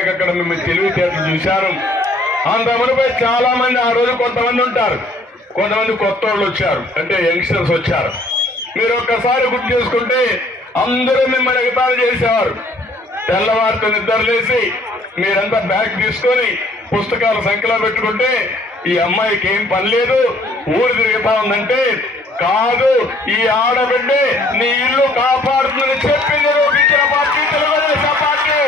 ఎక్కడికక్కడ మిమ్మల్ని తెలివితేటలు చూశారు. అంతమందిపై చాలా మంది ఆ రోజు కొంతమంది ఉంటారు, కొంతమంది కొత్త వాళ్ళు వచ్చారు, అంటే యంగ్స్టర్స్ వచ్చారు. మీరు ఒక్కసారి గుర్తు చేసుకుంటే అందరూ మిమ్మల్ని ఎగతాళి చేసేవారు. తెల్లవారితో నిద్రలేసి మీరంతా బ్యాగ్ తీసుకొని పుస్తకాలు సంఖ్యలో పెట్టుకుంటే ఈ అమ్మాయికి ఏం పని లేదు, ఊరు తిరుగుతా ఉందంటే కాదు, ఈ ఆడబిడ్డే నీ ఇల్లు కాపాడుతుందని చెప్పి నిరూపించిన పార్టీ తెలుగుదేశం పార్టీ.